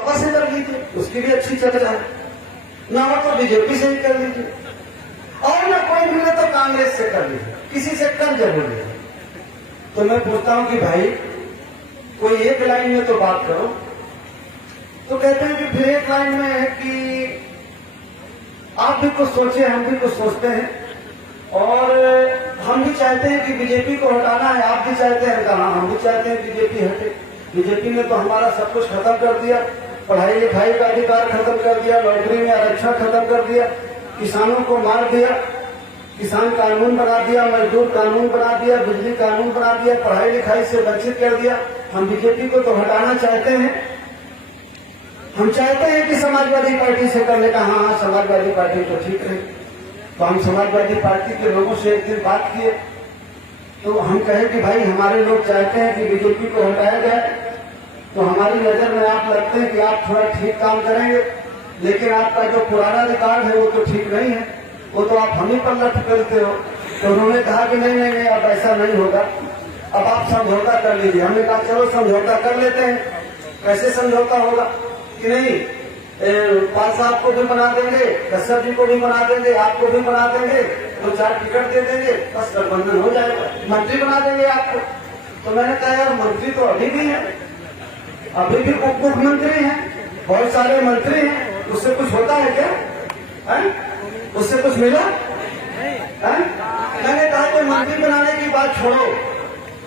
सपा से कर लीजिए, उसकी भी अच्छी चल रहा है, ना हो तो बीजेपी से ही कर लीजिए, और ना कोई मिले तो कांग्रेस से कर लीजिए, किसी से कर जरूर लीजिए। तो मैं पूछता हूं कि भाई कोई एक लाइन में तो बात करो। तो कहते हैं कि फिर एक लाइन में है कि आप भी कुछ सोचे, हम भी कुछ सोचते हैं, और हम भी चाहते हैं कि बीजेपी को हटाना है, आप भी चाहते हैं, कहा हम भी चाहते हैं बीजेपी हटे। बीजेपी ने तो हमारा सब कुछ खत्म कर दिया, पढ़ाई लिखाई का अधिकार खत्म कर दिया, नौकरी में आरक्षण खत्म कर दिया, किसानों को मार दिया, किसान कानून बना दिया, मजदूर कानून बना दिया, बिजली कानून बना दिया, पढ़ाई लिखाई से वंचित कर दिया। हम बीजेपी को तो हटाना चाहते हैं, हम चाहते हैं कि समाजवादी पार्टी से करने का। हाँ, समाजवादी पार्टी तो ठीक है। तो हम समाजवादी पार्टी के लोगों से एक दिन बात किए, तो हम कहे कि भाई हमारे लोग चाहते हैं कि बीजेपी को हटाया जाए, तो हमारी नजर में आप लगते हैं कि आप थोड़ा ठीक काम करेंगे, लेकिन आपका जो पुराना रिकॉर्ड है वो तो ठीक नहीं है, वो तो आप हम ही पर लट करते हो। तो उन्होंने कहा कि नहीं नहीं नहीं, अब ऐसा नहीं होगा, अब आप समझौता कर लीजिए। हमने कहा चलो समझौता कर लेते हैं। कैसे समझौता होगा कि नहीं, पाल साहब को भी बना देंगे, कश्यप जी को भी बना देंगे, आपको भी बना देंगे, 2-4 टिकट दे देंगे, बस गठबंधन हो जाएगा, मंत्री बना देंगे आपको। तो मैंने कहा यार मंत्री तो अभी भी है, अभी भी उप मुख्यमंत्री हैं, बहुत सारे मंत्री हैं, उससे कुछ होता है क्या? है? उससे कुछ मिला है? मैंने कहा कि मंत्री बनाने की बात छोड़ो,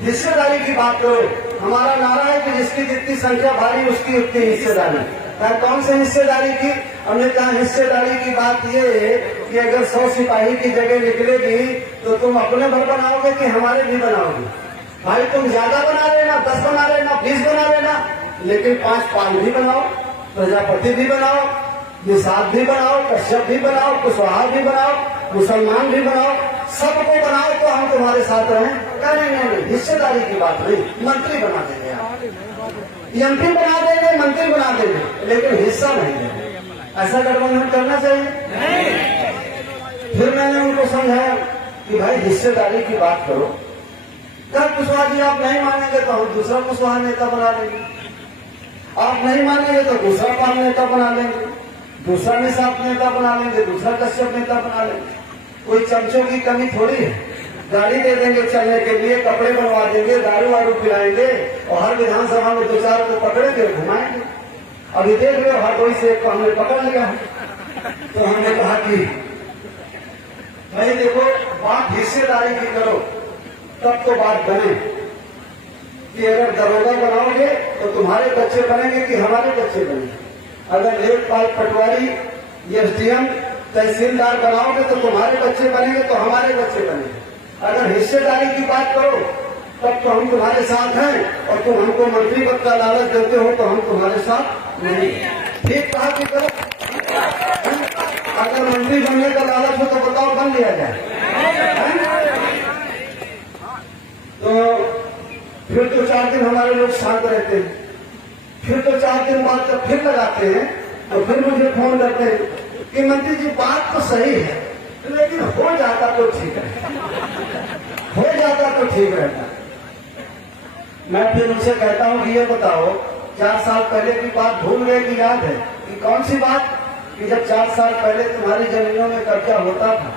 हिस्सेदारी की बात करो। हमारा नारा है कि जिसकी जितनी संख्या भारी उसकी उतनी हिस्सेदारी। कौन से हिस्सेदारी की? हमने कहा हिस्सेदारी की बात ये है कि अगर 100 सिपाही की जगह निकलेगी तो तुम अपने भर बनाओगे कि हमारे भी बनाओगे? भाई तुम ज्यादा बना लेना, 10 बना लेना, 20 बना लेना, लेकिन 5 पाल भी बनाओ, प्रजापति भी बनाओ, निषाद भी बनाओ, कश्यप भी बनाओ, कुशवाहा भी बनाओ, मुसलमान भी बनाओ, सबको बनाओ तो हम तुम्हारे साथ रहें। नहीं, हिस्सेदारी की बात नहीं, मंत्री बना देंगे आप, एमपी बना देंगे, मंत्री बना देंगे, लेकिन हिस्सा नहीं देंगे। ऐसा गठबंधन करना चाहिए। फिर मैंने उनको समझाया कि भाई हिस्सेदारी की बात करो। कल कुशवाहा जी आप नहीं मानेंगे तो हम दूसरा कुशवाहा नेता बना लेंगे, आप नहीं मानेंगे तो दूसरा पाल नेता बना लेंगे, दूसरा निषाद नेता बना लेंगे, दूसरा कश्यप नेता बना लेंगे। कोई चमचों की कमी थोड़ी है, गाड़ी दे देंगे चलने के लिए, कपड़े बनवा देंगे, दारू वारू पिलाएंगे, और हर विधानसभा में 2-4 को पकड़ेंगे, घुमाएंगे। अभी देख रहे हो हरदोई से एक को हमने पकड़ लिया। तो हमने कहा कि भाई देखो, बात हिस्सेदारी की करो तब तो बात बने कि अगर दरोगा बनाओगे तो तुम्हारे बच्चे बनेंगे कि हमारे बच्चे बनेंगे। अगर लेखपाल, पटवारी, एसडीएम, तहसीलदार बनाओगे तो तुम्हारे बच्चे बनेंगे तो हमारे बच्चे बनेंगे। अगर हिस्सेदारी की बात करो तब तो हम तुम्हारे साथ हैं, और तुम हमको मंत्री पद का लालच देते हो तो हम तुम्हारे साथ नहीं। ठीक कहा कि करो, अगर मंत्री बनने का लालच हो तो बताओ, बन लिया जाए। तो फिर तो 4 दिन हमारे लोग शांत रहते हैं, फिर तो 4 दिन बाद जब फिर लगाते हैं तो फिर मुझे फोन करते हैं कि मंत्री जी बात तो सही है, लेकिन हो जाता तो ठीक है, हो जाता तो ठीक रहता। मैं फिर उनसे कहता हूं कि ये बताओ, 4 साल पहले की बात भूल गए कि याद है? कि कौन सी बात? कि जब 4 साल पहले तुम्हारी जमीनों में कब्जा होता था,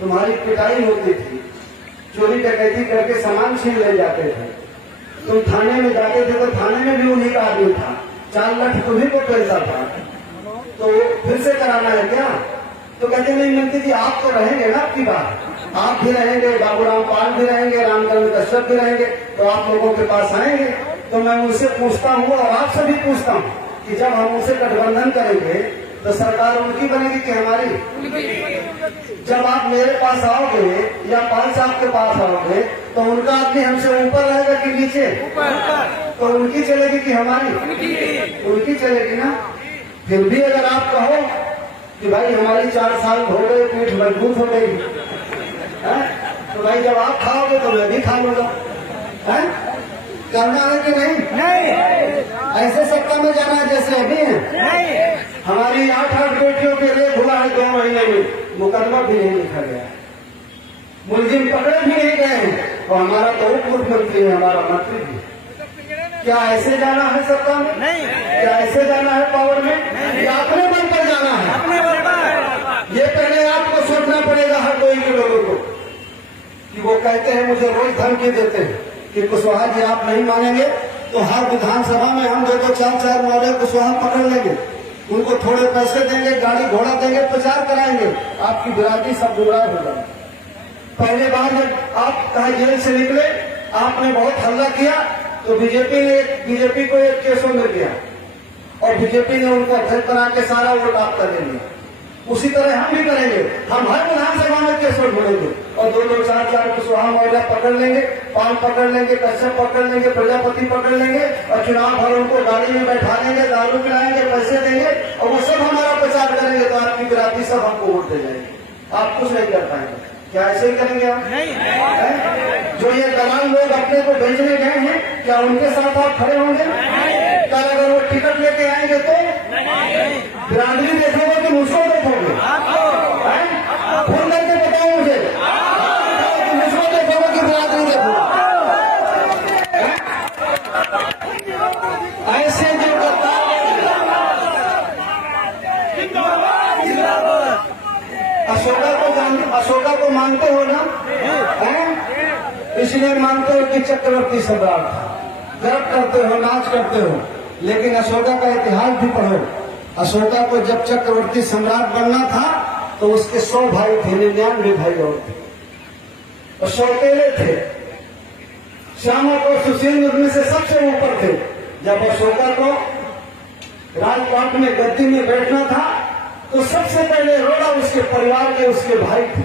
तुम्हारी पिटाई होती थी, चोरी डकैती करके सामान छीन ले जाते थे, तुम थाने में जाते थे तो थाने में भी उन्हीं का आदमी था, 4 लाख तुम्हीं को पैसा था, तो फिर से कराना है क्या? तो कहते नहीं मंत्री जी आप तो रहेंगे ना, आपकी बात, आप भी रहेंगे, बाबूराम पाल भी रहेंगे, रामचंद्र कश्यप भी रहेंगे, तो आप लोगों के पास आएंगे। तो मैं उनसे पूछता हूँ और आपसे भी पूछता हूँ कि जब हम उनसे गठबंधन करेंगे तो सरकार उनकी बनेगी कि हमारी? जब आप मेरे पास आओगे या पाल साहब के पास आओगे तो उनका आदमी हमसे ऊपर रहेगा कि नीचे? तो उनकी चलेगी कि हमारी? उनकी चलेगी ना। फिर भी अगर आप कहो कि भाई हमारी 4 साल हो गए, पीठ मजबूत हो गई है, तो भाई जब आप खाओगे तो मैं भी खा लूंगा। करना है कि नहीं? ऐसे सत्ता में जाना है जैसे अभी है। हमारी 8 बेटियों के रेप हुआ है 2 महीने में, मुकदमा भी नहीं लिखा गया, मुलजिम पकड़े भी नहीं गए हैं, और हमारा तो उप मुख्यमंत्री है, हमारा मंत्री भी। क्या ऐसे जाना है सत्ता में? नहीं। क्या ऐसे जाना है पावर में? या अपने बल पर जाना है? अपने बल पर। ये पहले आपको सोचना पड़ेगा हर कोई के लोगों को कि वो कहते हैं, मुझे रोज धमकी देते हैं कि कुशवाहा जी आप नहीं मानेंगे तो हर विधानसभा में हम 2-2, 4-4 मौर्य कुशवाहा पकड़ लेंगे, उनको थोड़े पैसे देंगे, गाड़ी घोड़ा देंगे, प्रचार कराएंगे, आपकी बिरादरी सब गुमराह हो जाए। पहले बार जब आप कहा जेल से निकले, आपने बहुत हल्ला किया तो बीजेपी को एक केसों मिल गया और बीजेपी ने उनको अध्यक्ष बना के सारा वोट आप कर देंगे। उसी तरह हम भी करेंगे, हम हर विधानसभा में केस वोट ढूंढेंगे और 2-2, 4-4 कुशवाहा मौर्य पकड़ लेंगे, पान पकड़ लेंगे, कश्यप पकड़ लेंगे, प्रजापति पकड़ लेंगे और चुनाव भर उनको गाड़ी में बैठा देंगे, दारू पिलाएंगे, पैसे देंगे और वो सब हमारा प्रचार करेंगे तो आपकी बिरादरी सब हमको वोट दे जाएंगे। आप कुछ नहीं कर पाएंगे। क्या ऐसे ही करेंगे आप? नहीं। जो ये दलाल लोग अपने को बेचने गए हैं, क्या उनके साथ आप खड़े होंगे? क्या अगर वो टिकट लेके आएंगे तो बिरादरी देखोगे कि मुझको देखोगे? फोन करके बताओ मुझे कि मुझको देखोगे कि बिरादरी देखोगे? ऐसे जो अशोका को मानते हो ना? इसलिए मानते हो कि चक्रवर्ती सम्राट गर्व करते हो, नाच करते हो, लेकिन अशोका का इतिहास भी पढ़ो। अशोका को जब चक्रवर्ती सम्राट बनना था तो उसके 100 भाई थे, 99 भाई और थे, और सौतेले थे। श्यामा को सुशील उनमें से सबसे ऊपर थे। जब अशोका को राजपाट में गद्दी में बैठना था तो सबसे पहले रोड़ा उसके परिवार के, उसके भाई थे।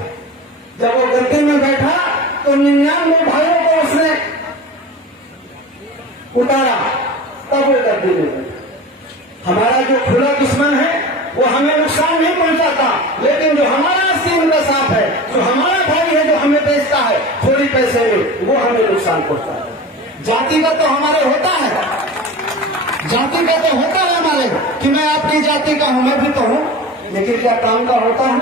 जब वो गद्दी में बैठा तो 99 भाइयों को उसने उतारा, तब वो गद्दी में बैठा। हमारा जो खुला दुश्मन है वो हमें नुकसान नहीं पहुंचाता, लेकिन जो हमारा सीन का साथ है, जो हमारा भाई है, जो हमें बेचता है थोड़ी पैसे में, वो हमें नुकसान पहुंचाता है। जाति का तो हमारे होता है, जाति का तो होता है हमारे कि मैं आपकी जाति का हूं, मैं भी तो हूं, लेकिन क्या काम का होता है?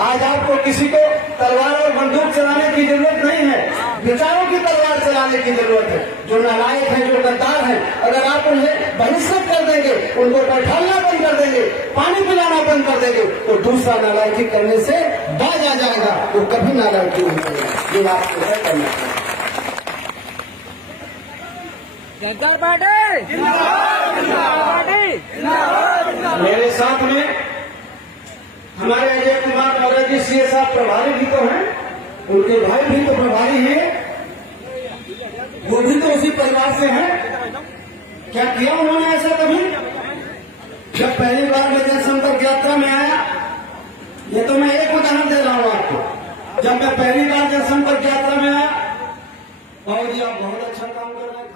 आज आपको किसी को तलवार और बंदूक चलाने की जरूरत नहीं है, विचारों की तलवार चलाने की जरूरत है। जो नालायक है, जो गद्दार है, अगर आप उन्हें बहिष्कृत कर देंगे, उनको बैठाना बंद कर देंगे, पानी पिलाना बंद कर देंगे, तो दूसरा नालायकी करने से बाज आ जाएगा, वो कभी नालायकी नहीं करेगा। ये आपको है करना चाहिए। मेरे साथ में हमारे अजय कुमार मौर्य जी सीए साहब प्रभारी भी तो हैं, उनके भाई भी तो प्रभारी हैं, वो भी तो उसी परिवार से हैं। क्या किया उन्होंने ऐसा कभी? जब पहली बार मैं जनसंपर्क यात्रा में आया, ये तो मैं एक उदाहरण दे रहा हूं आपको, जब मैं पहली बार जनसंपर्क यात्रा में आया, बाबू जी आप बहुत अच्छा काम कर रहे हैं।